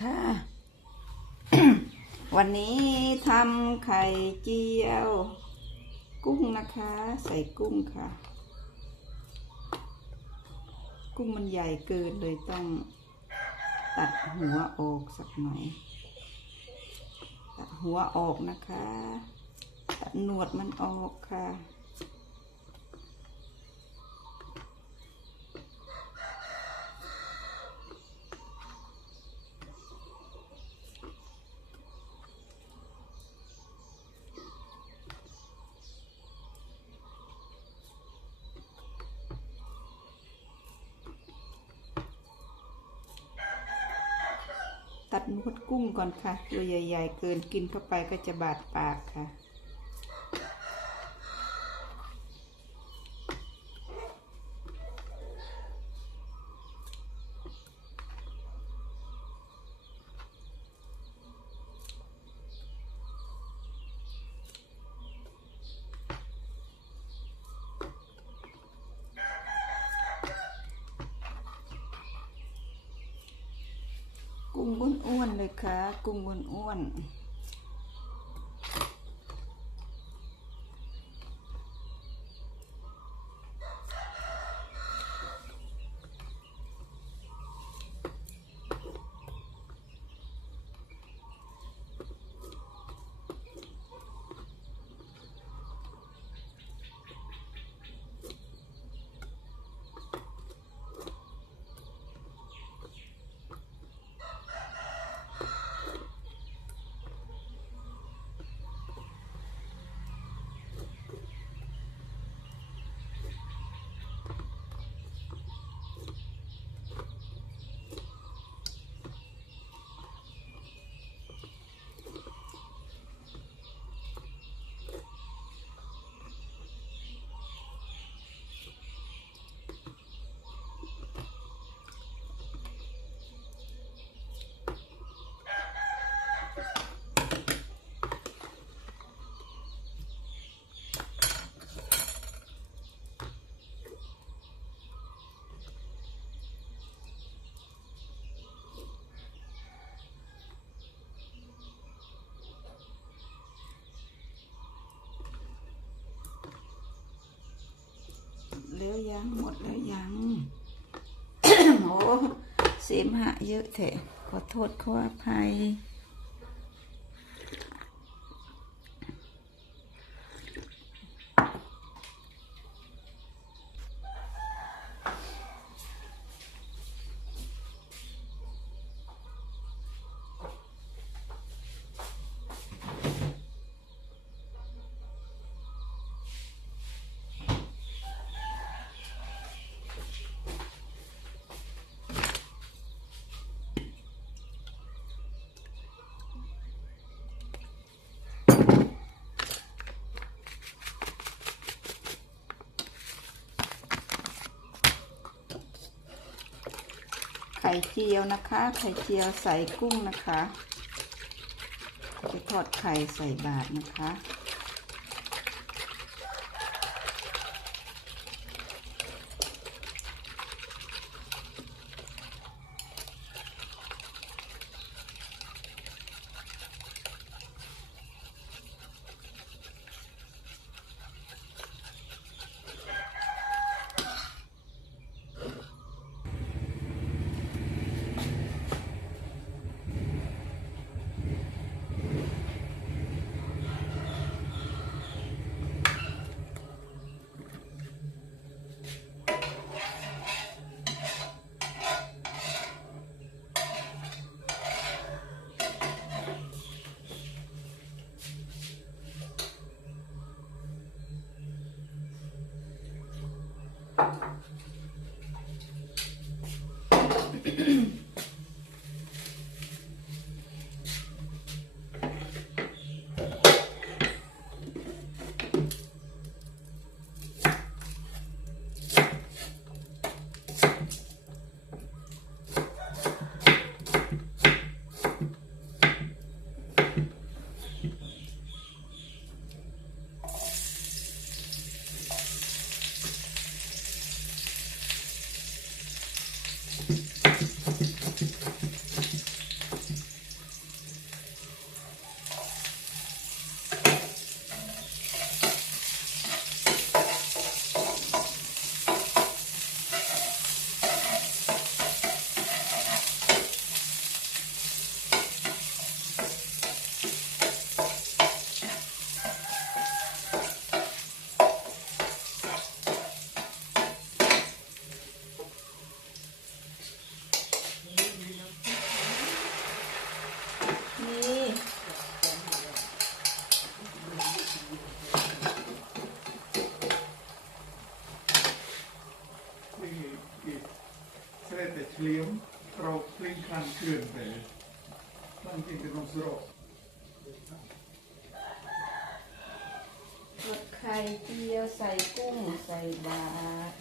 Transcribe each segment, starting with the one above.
ค่ะ วันนี้ทำไข่เจียว กุ้งนะคะ ใส่กุ้งค่ะ กุ้งมันใหญ่เกินเลยต้องตัดหัวออกสักหน่อย ตัดหัวออกนะคะ ตัดหนวดมันออกค่ะ พดกุ้งก่อนค่ะ ตัวใหญ่ ๆ เกินกินเข้าไปก็จะบาดปากค่ะ อ้วนๆเลยค่ะ กุ้งอ้วนๆ ยัง หมดแล้วยัง โอ้เสมหะเยอะแท้ขอโทษขออภัย ข่เจียวนะคะ ไข่เจียวใส่กุ้งนะคะ จะทอดไข่ใส่บาทนะคะ เจียว ใส่กุ้ง ใส่บาต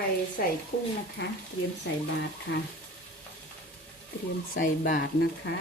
รไข่ใส่กุ้งนะคะ เตรียมใส่บาทค่ะ เตรียมใส่บาทนะคะ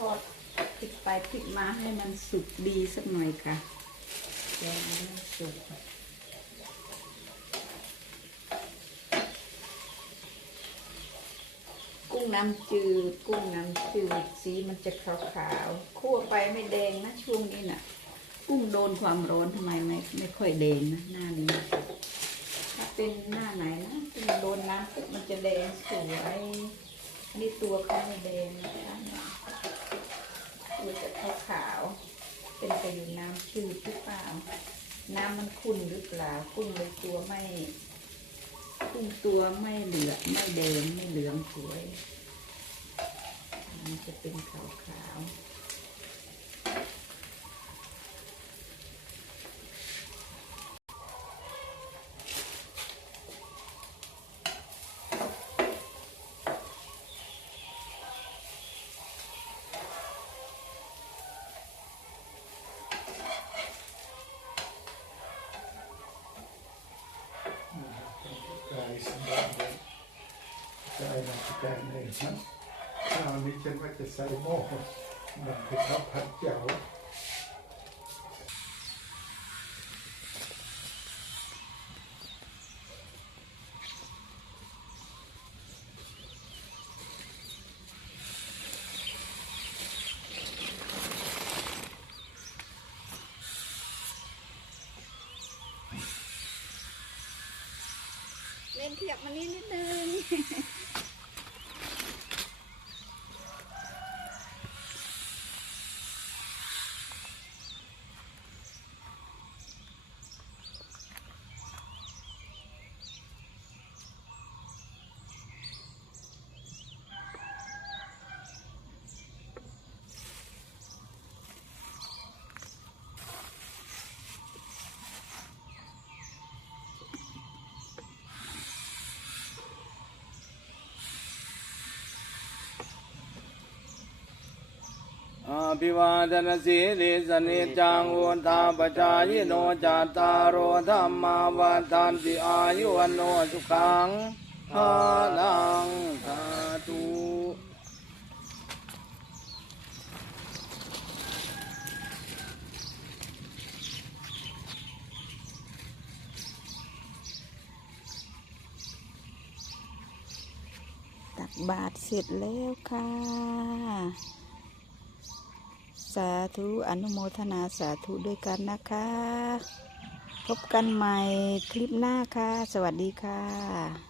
ทอด พลิกไปพลิกมาให้มันสุกดีสักหน่อยค่ะแกงมันสุกกุ้งน้ำจืด กุ้งน้ำจืด สีมันจะขาวๆคั่วไปไม่แดงนะช่วงนี้น่ะ กุ้งโดนความร้อนทำไมไม่ไม่ค่อยแดงนะหน้านี้ ถ้าเป็นหน้าไหนนะกุ้งโดนน้ำปุ๊บมันจะแดงสวยอันนี้ตัวเขาไม่แดงนะคะ เนี่ยตัวจะขาว เป็นไปอยู่น้ำชืดหรือเปล่า น้ำมันขุ่นหรือเปล่ากุ้งเลยตัวไม่กุ้งตัวไม่เหลืองไม่แดงไม่เหลืองสวย มันจะเป็นขาวขาว แต่ในนั้นข้าวนี้ฉันว่าจะใส่หม้อแบบที่เขาผัดเจ้าเล่นเทียบมานี้นิดนึง อาภิวาทนสีลิสนิจังวุฒาปจายโนจัตตารโอธรรมาวันตันติอายุวันโนสุขังภาลังสาธุตักบาทเสร็จแล้วค่ะ สาธุอนุโมทนาสาธุด้วยกันนะคะ พบกันใหม่คลิปหน้าค่ะ สวัสดีค่ะ